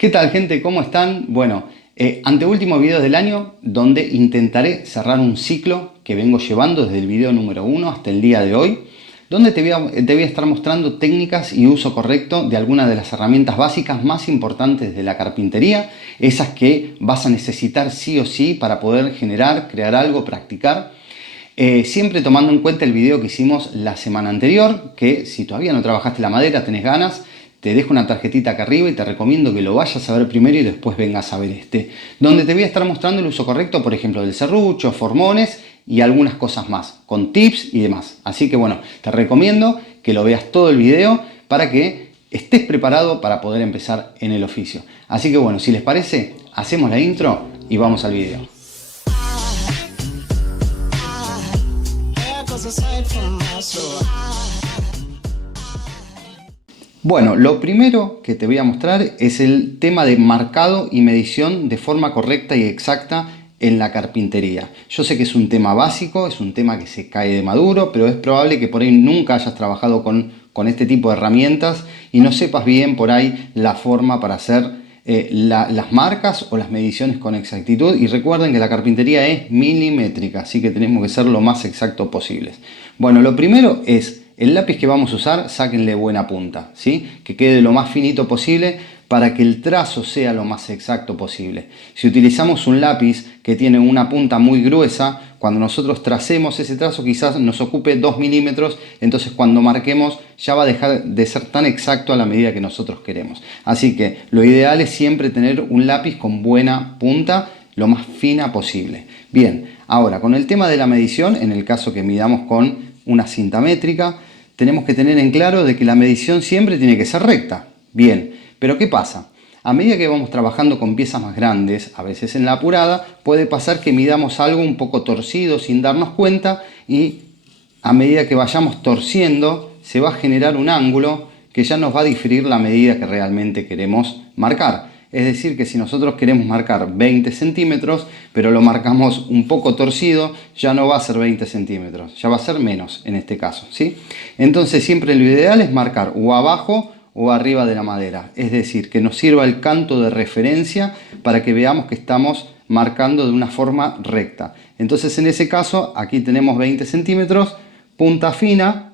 ¿Qué tal, gente? ¿Cómo están? Bueno, anteúltimo video del año donde intentaré cerrar un ciclo que vengo llevando desde el video número 1 hasta el día de hoy, donde te voy a estar mostrando técnicas y uso correcto de algunas de las herramientas básicas más importantes de la carpintería, esas que vas a necesitar sí o sí para poder generar, crear algo, practicar. Siempre tomando en cuenta el video que hicimos la semana anterior, que si todavía no trabajaste la madera, tenés ganas, te dejo una tarjetita acá arriba y te recomiendo que lo vayas a ver primero y después vengas a ver este, donde te voy a estar mostrando el uso correcto, por ejemplo, del serrucho, formones y algunas cosas más, con tips y demás. Así que bueno, te recomiendo que lo veas todo el video para que estés preparado para poder empezar en el oficio. Así que bueno, si les parece, hacemos la intro y vamos al video. Bueno, lo primero que te voy a mostrar es el tema de marcado y medición de forma correcta y exacta en la carpintería. Yo sé que es un tema básico, es un tema que se cae de maduro, pero es probable que por ahí nunca hayas trabajado con este tipo de herramientas y no sepas bien por ahí la forma para hacer las marcas o las mediciones con exactitud. Y recuerden que la carpintería es milimétrica, así que tenemos que ser lo más exacto posible. Bueno, lo primero es el lápiz que vamos a usar, sáquenle buena punta, ¿sí? Que quede lo más finito posible para que el trazo sea lo más exacto posible. Si utilizamos un lápiz que tiene una punta muy gruesa, cuando nosotros tracemos ese trazo quizás nos ocupe 2 milímetros, entonces cuando marquemos ya va a dejar de ser tan exacto a la medida que nosotros queremos. Así que lo ideal es siempre tener un lápiz con buena punta, lo más fina posible. Bien, ahora con el tema de la medición, en el caso que midamos con una cinta métrica, tenemos que tener en claro de que la medición siempre tiene que ser recta. Bien, pero ¿qué pasa? A medida que vamos trabajando con piezas más grandes, a veces en la apurada, puede pasar que midamos algo un poco torcido sin darnos cuenta y a medida que vayamos torciendo se va a generar un ángulo que ya nos va a diferir la medida que realmente queremos marcar. Es decir, que si nosotros queremos marcar 20 centímetros, pero lo marcamos un poco torcido, ya no va a ser 20 centímetros, ya va a ser menos en este caso, ¿sí? Entonces siempre lo ideal es marcar o abajo o arriba de la madera. Es decir, que nos sirva el canto de referencia para que veamos que estamos marcando de una forma recta. Entonces en ese caso, aquí tenemos 20 centímetros, punta fina,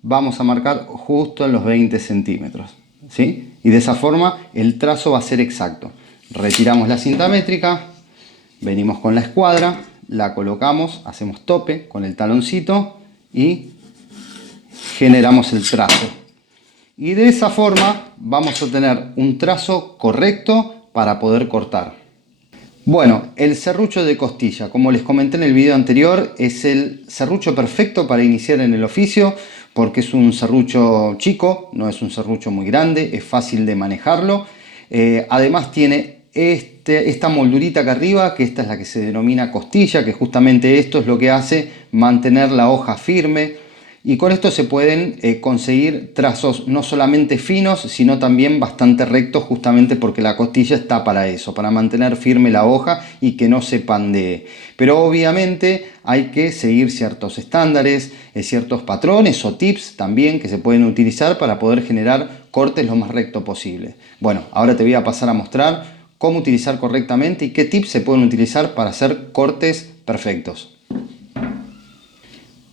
vamos a marcar justo en los 20 centímetros. ¿Sí? Y de esa forma el trazo va a ser exacto. Retiramos la cinta métrica, venimos con la escuadra, la colocamos, hacemos tope con el taloncito y generamos el trazo. Y de esa forma vamos a tener un trazo correcto para poder cortar. Bueno, el serrucho de costilla, como les comenté en el video anterior, es el serrucho perfecto para iniciar en el oficio, porque es un serrucho chico, no es un serrucho muy grande, es fácil de manejarlo. Además tiene esta moldurita acá arriba, que esta es la que se denomina costilla, que justamente esto es lo que hace mantener la hoja firme. Y con esto se pueden conseguir trazos no solamente finos, sino también bastante rectos, justamente porque la costilla está para eso, para mantener firme la hoja y que no se pandee. Pero obviamente hay que seguir ciertos estándares, ciertos patrones o tips también que se pueden utilizar para poder generar cortes lo más recto posible. Bueno, ahora te voy a pasar a mostrar cómo utilizar correctamente y qué tips se pueden utilizar para hacer cortes perfectos.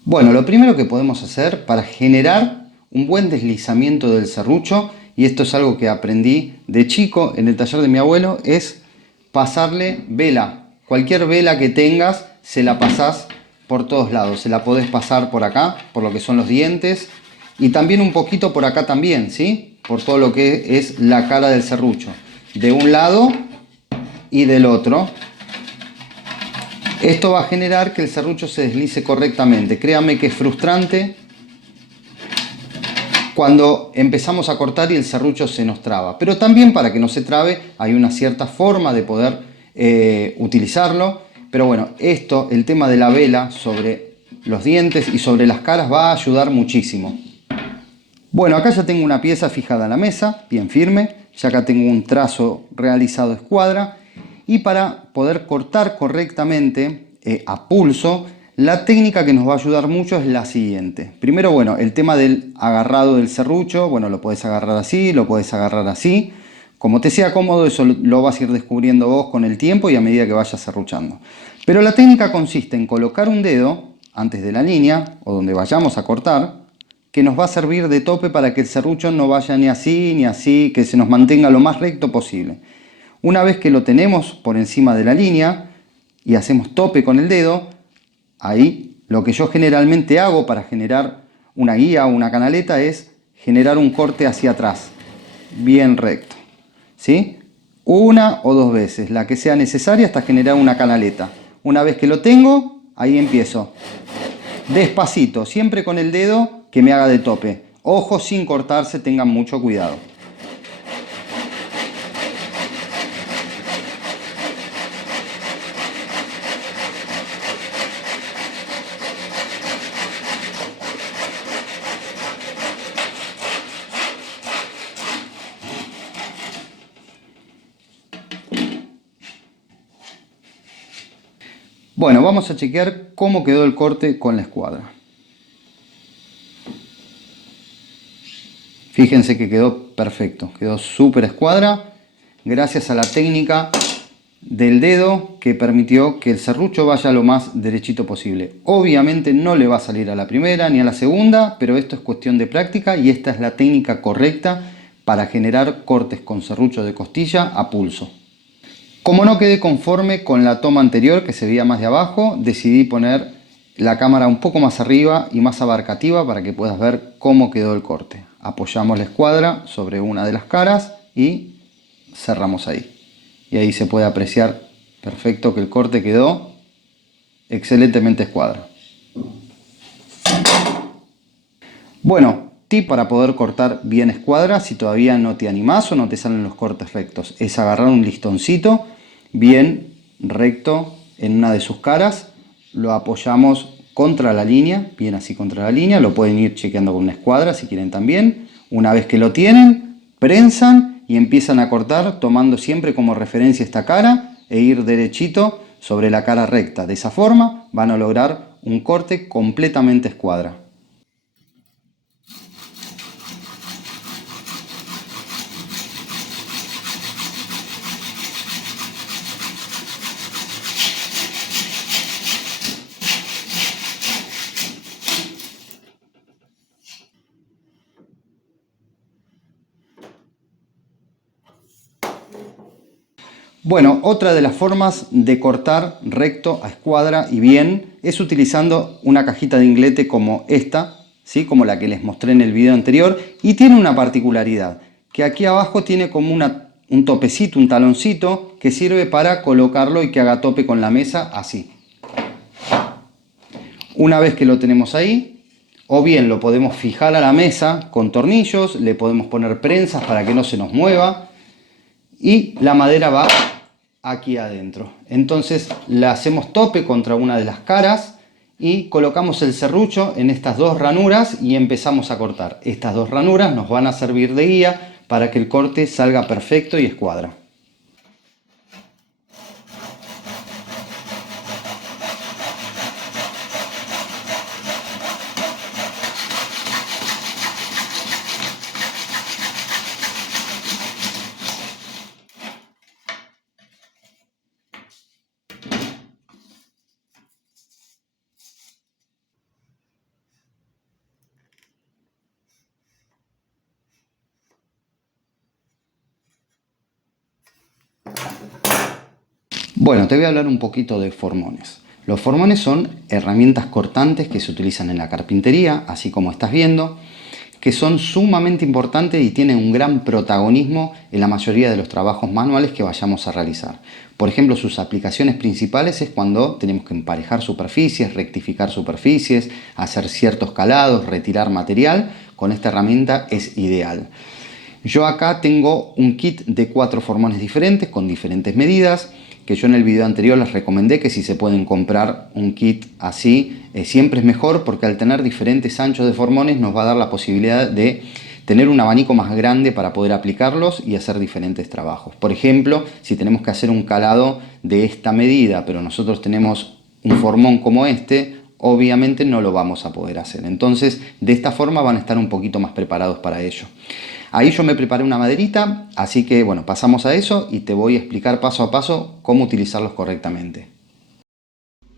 Bueno, lo primero que podemos hacer para generar un buen deslizamiento del serrucho, y esto es algo que aprendí de chico en el taller de mi abuelo, es pasarle vela. Cualquier vela que tengas, se la pasás por todos lados. Se la podés pasar por acá, por lo que son los dientes, y también un poquito por acá también, ¿sí? Por todo lo que es la cara del serrucho. De un lado y del otro. Esto va a generar que el serrucho se deslice correctamente. Créanme que es frustrante cuando empezamos a cortar y el serrucho se nos traba. Pero también para que no se trabe hay una cierta forma de poder utilizarlo. Pero bueno, el tema de la vela sobre los dientes y sobre las caras va a ayudar muchísimo. Bueno, acá ya tengo una pieza fijada en la mesa, bien firme. Ya acá tengo un trazo realizado a escuadra. Y para poder cortar correctamente a pulso, la técnica que nos va a ayudar mucho es la siguiente. Primero, bueno, el tema del agarrado del serrucho, bueno, lo podés agarrar así, lo podés agarrar así, Como te sea cómodo, eso lo vas a ir descubriendo vos con el tiempo y a medida que vayas serruchando. Pero la técnica consiste en colocar un dedo antes de la línea o donde vayamos a cortar, que nos va a servir de tope para que el serrucho no vaya ni así, que se nos mantenga lo más recto posible. Una vez que lo tenemos por encima de la línea y hacemos tope con el dedo, ahí lo que yo generalmente hago para generar una guía o una canaleta es generar un corte hacia atrás, bien recto, ¿sí? Una o dos veces, la que sea necesaria hasta generar una canaleta. Una vez que lo tengo, ahí empiezo. Despacito, siempre con el dedo que me haga de tope. Ojo sin cortarse, tengan mucho cuidado. Bueno, vamos a chequear cómo quedó el corte con la escuadra. Fíjense que quedó perfecto, quedó súper escuadra, gracias a la técnica del dedo que permitió que el serrucho vaya lo más derechito posible. Obviamente no le va a salir a la primera ni a la segunda, pero esto es cuestión de práctica y esta es la técnica correcta para generar cortes con serrucho de costilla a pulso. Como no quedé conforme con la toma anterior, que se veía más de abajo, decidí poner la cámara un poco más arriba y más abarcativa para que puedas ver cómo quedó el corte. Apoyamos la escuadra sobre una de las caras y cerramos ahí. Y ahí se puede apreciar perfecto que el corte quedó excelentemente escuadra. Bueno, tip para poder cortar bien escuadra si todavía no te animás o no te salen los cortes rectos, es agarrar un listoncito bien recto en una de sus caras, lo apoyamos contra la línea, bien así contra la línea, lo pueden ir chequeando con una escuadra si quieren también. Una vez que lo tienen, prensan y empiezan a cortar tomando siempre como referencia esta cara e ir derechito sobre la cara recta. De esa forma van a lograr un corte completamente escuadra. Bueno, otra de las formas de cortar recto a escuadra y bien es utilizando una cajita de inglete como esta, ¿sí? Como la que les mostré en el video anterior, y tiene una particularidad, que aquí abajo tiene como un topecito, un taloncito, que sirve para colocarlo y que haga tope con la mesa así. Una vez que lo tenemos ahí, o bien lo podemos fijar a la mesa con tornillos, le podemos poner prensas para que no se nos mueva, y la madera va aquí adentro. Entonces la hacemos tope contra una de las caras y colocamos el serrucho en estas dos ranuras y empezamos a cortar. Estas dos ranuras nos van a servir de guía para que el corte salga perfecto y escuadra. Bueno, te voy a hablar un poquito de formones. Los formones son herramientas cortantes que se utilizan en la carpintería, así como estás viendo, que son sumamente importantes y tienen un gran protagonismo en la mayoría de los trabajos manuales que vayamos a realizar. Por ejemplo, sus aplicaciones principales es cuando tenemos que emparejar superficies, rectificar superficies, hacer ciertos calados, retirar material. Con esta herramienta es ideal. Yo acá tengo un kit de 4 formones diferentes con diferentes medidas, que yo en el video anterior les recomendé que si se pueden comprar un kit así, siempre es mejor, porque al tener diferentes anchos de formones nos va a dar la posibilidad de tener un abanico más grande para poder aplicarlos y hacer diferentes trabajos. Por ejemplo, si tenemos que hacer un calado de esta medida, pero nosotros tenemos un formón como este, obviamente no lo vamos a poder hacer. Entonces, de esta forma van a estar un poquito más preparados para ello. Ahí yo me preparé una maderita, así que bueno, pasamos a eso y te voy a explicar paso a paso cómo utilizarlos correctamente.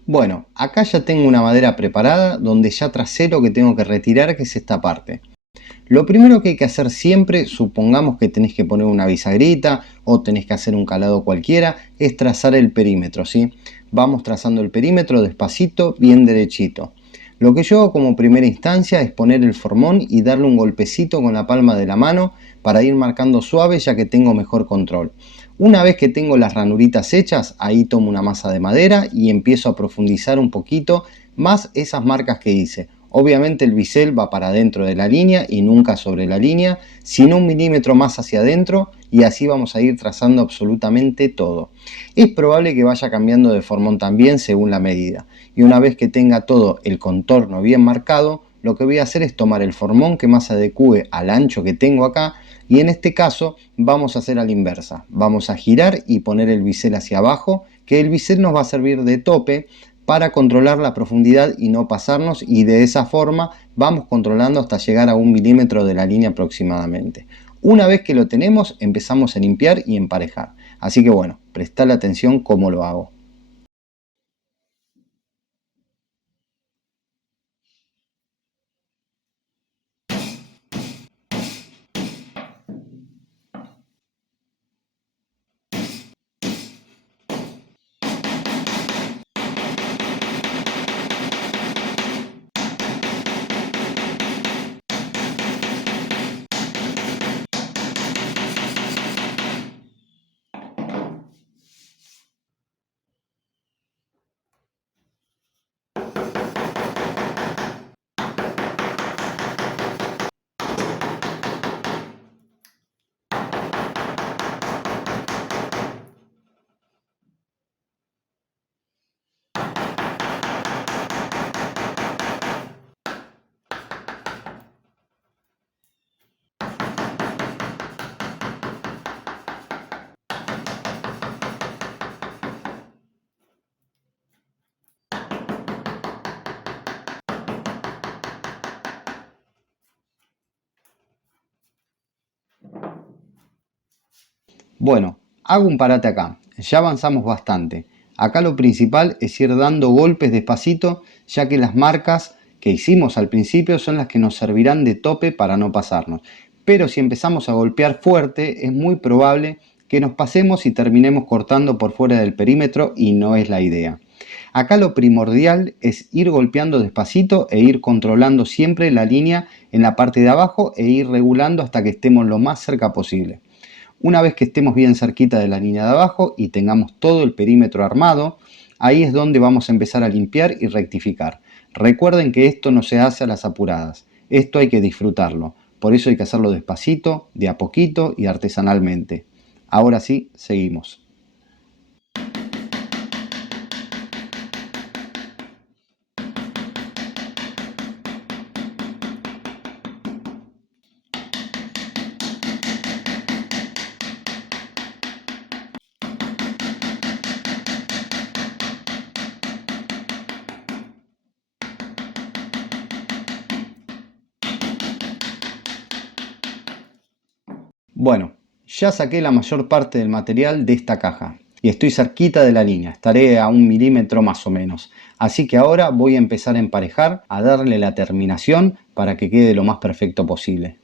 Bueno, acá ya tengo una madera preparada donde ya tracé lo que tengo que retirar, que es esta parte. Lo primero que hay que hacer siempre, supongamos que tenés que poner una bisagrita o tenés que hacer un calado cualquiera, es trazar el perímetro, ¿sí? Vamos trazando el perímetro despacito, bien derechito. Lo que yo hago como primera instancia es poner el formón y darle un golpecito con la palma de la mano para ir marcando suave, ya que tengo mejor control. Una vez que tengo las ranuritas hechas, ahí tomo una masa de madera y empiezo a profundizar un poquito más esas marcas que hice. Obviamente el bisel va para dentro de la línea y nunca sobre la línea, sino 1 milímetro más hacia adentro, y así vamos a ir trazando absolutamente todo. Es probable que vaya cambiando de formón también según la medida, y una vez que tenga todo el contorno bien marcado, lo que voy a hacer es tomar el formón que más se adecue al ancho que tengo acá, y en este caso vamos a hacer a la inversa. Vamos a girar y poner el bisel hacia abajo, que el bisel nos va a servir de tope para controlar la profundidad y no pasarnos, y de esa forma vamos controlando hasta llegar a 1 milímetro de la línea aproximadamente. Una vez que lo tenemos, empezamos a limpiar y emparejar. Así que bueno, prestale atención cómo lo hago. Bueno, hago un parate acá. Ya avanzamos bastante. Acá lo principal es ir dando golpes despacito, ya que las marcas que hicimos al principio son las que nos servirán de tope para no pasarnos. Pero si empezamos a golpear fuerte, es muy probable que nos pasemos y terminemos cortando por fuera del perímetro, y no es la idea. Acá lo primordial es ir golpeando despacito e ir controlando siempre la línea en la parte de abajo e ir regulando hasta que estemos lo más cerca posible. Una vez que estemos bien cerquita de la línea de abajo y tengamos todo el perímetro armado, ahí es donde vamos a empezar a limpiar y rectificar. Recuerden que esto no se hace a las apuradas, esto hay que disfrutarlo, por eso hay que hacerlo despacito, de a poquito y artesanalmente. Ahora sí, seguimos. Bueno, ya saqué la mayor parte del material de esta caja y estoy cerquita de la línea, estaré a 1 milímetro más o menos. Así que ahora voy a empezar a emparejar, a darle la terminación para que quede lo más perfecto posible.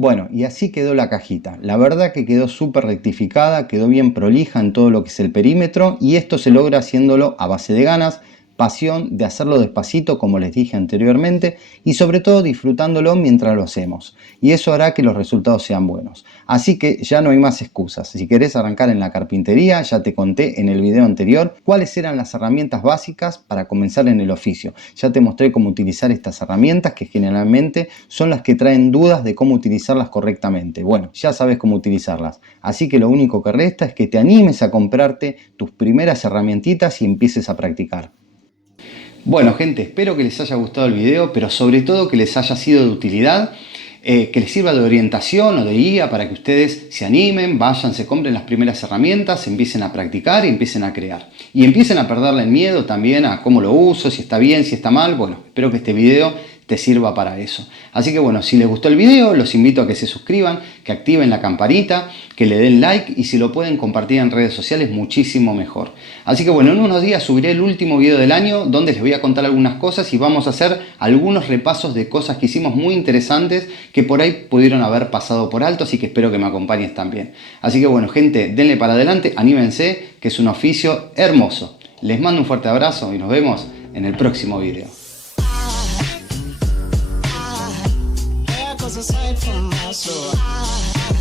Bueno, y así quedó la cajita. La verdad que quedó súper rectificada, quedó bien prolija en todo lo que es el perímetro y esto se logra haciéndolo a base de ganas, pasión, de hacerlo despacito como les dije anteriormente y sobre todo disfrutándolo mientras lo hacemos. Y eso hará que los resultados sean buenos. Así que ya no hay más excusas. Si querés arrancar en la carpintería, ya te conté en el video anterior cuáles eran las herramientas básicas para comenzar en el oficio. Ya te mostré cómo utilizar estas herramientas que generalmente son las que traen dudas de cómo utilizarlas correctamente. Bueno, ya sabes cómo utilizarlas. Así que lo único que resta es que te animes a comprarte tus primeras herramientitas y empieces a practicar. Bueno, gente, espero que les haya gustado el video, pero sobre todo que les haya sido de utilidad, que les sirva de orientación o de guía para que ustedes se animen, vayan, se compren las primeras herramientas, empiecen a practicar y empiecen a crear. Y empiecen a perderle el miedo también a cómo lo uso, si está bien, si está mal. Bueno, espero que este video te sirva para eso. Así que bueno, si les gustó el video, los invito a que se suscriban, que activen la campanita, que le den like y si lo pueden compartir en redes sociales, muchísimo mejor. Así que bueno, en unos días subiré el último video del año donde les voy a contar algunas cosas y vamos a hacer algunos repasos de cosas que hicimos muy interesantes que por ahí pudieron haber pasado por alto, así que espero que me acompañes también. Así que bueno, gente, denle para adelante, anímense, que es un oficio hermoso. Les mando un fuerte abrazo y nos vemos en el próximo video. Aside from my soul.